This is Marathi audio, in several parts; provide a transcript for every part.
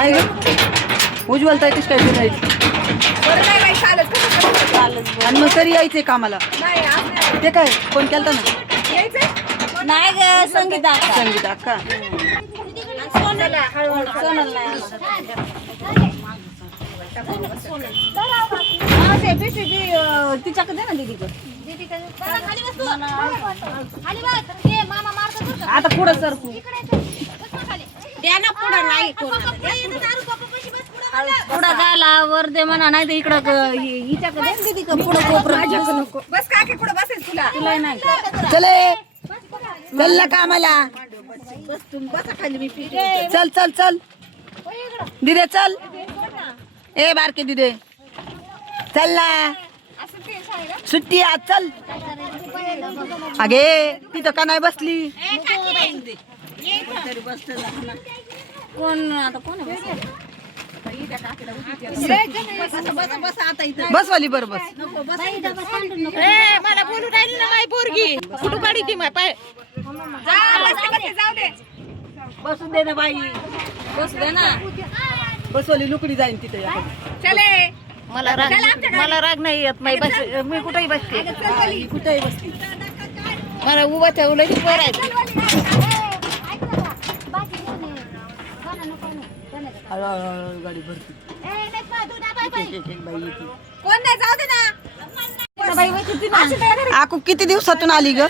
नाही ग उज्ज्वल ताई कशी काय फिरायची बरं नाही बाई चालत आणि मग तरी यायचंय कामाला नाही आज ते काय फोन केलता ना यायचंय नाही ग संगीता संगीता का चला हळूहळू सोनल नाही तिच्याकडे दे ना दीदी आता पुढं सरकू द्या ना पुढं नाही पुढं जायला वर दे म्हणा नाही तर इकडं हिच्याकडे दीदी पुढं कोपरं बस काकी कुठं बसेल तुला तुला नाही चले चल ना कामाला बसा खाली मी पीठ चल चल चल दिदे चल ए बारके दिदे चल ना सुट्टी आज चल अगे तिथं का नाही बसली कोण आता कोण बसवाली बरं बस मला बोलू राहिली ना माई पोरगी कुठं काढी ती माय पाय जाऊ दे बसून दे ना बाई बस दे ना बसवाली लुकडी जाईन तिथे चले मला राग नाही येत नाही बस मी कुठेही बसते कुठेही बसली मला उभं ठेवलं की करायचं हळूहळू गाडी भरती कोण नाही जाऊ दे ना आकू किती दिवसातून आली ग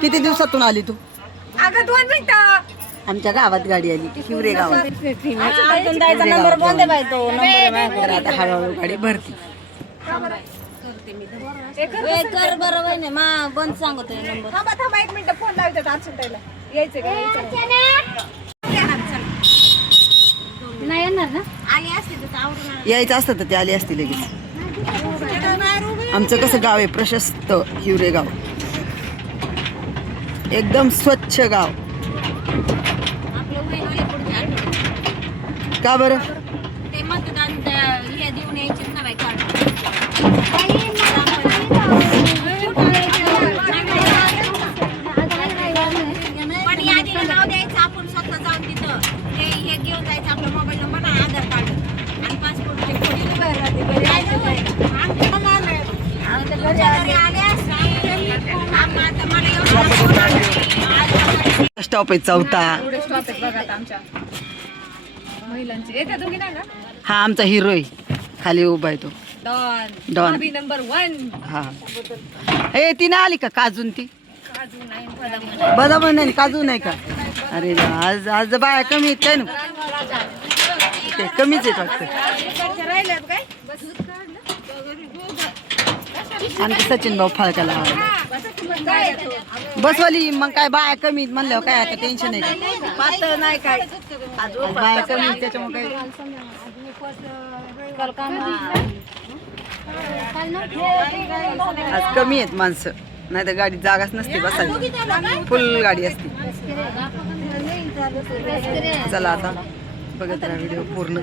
किती दिवसातून आली तू अगं 2 मिनिटं आमच्या गावात गाडी आली हिवरे गावात नंबर बंद आहे बाई तो तर आता हळूहळू गाडी भरती कर बरं बाई नाही मा बंद सांगतोय नंबर थांबा 1 मिनिट फोन लावतात अर्चन ताईला यायचं का नाही येणार ना आली असते तर आवडून यायचं असतं तर ते आली असती लगेच आमचं कसं गाव आहे प्रशस्त हिवरे गाव एकदम स्वच्छ गाव का बरं ते मतदान हे देऊन यायचे ना बाई कार्ड पण यादीला नाव द्यायचं आपण स्वतः जाऊन तिथं हे घेऊन जायचं आपला मोबाईल नंबर आणि आधार कार्ड आणि पासपोर्टचे स्टॉप आहे चौथा एवढे स्टॉप आहेत बघा आता आमच्या महिलांचे येत्या दोघी नाही ना हा आमचा हिरो आहे खाली उभा आहे तो डॉन डॉन. भाभी नंबर 1 हा हे ती नाही आली का काजून ती काजू नाही बदाम नाही काजू नाही का अरे वा, आज आज बाया कमी आहेत काय ना ते कमीच आहेत वाटतं राहिल्यात काय आणखी सचिन भाऊ फाळक्याला बसवाली मग काय बाया कमी आहेत म्हणल्यावर काय आता टेन्शन आहे का पातळ नाही काय आज बाया कमी आहेत त्याच्यामुळे काय आज कमी आहेत माणसं नाही तर गाडी जागाच नसते बसायची फुल गाडी असते चला आता बघत राहा व्हिडिओ पूर्ण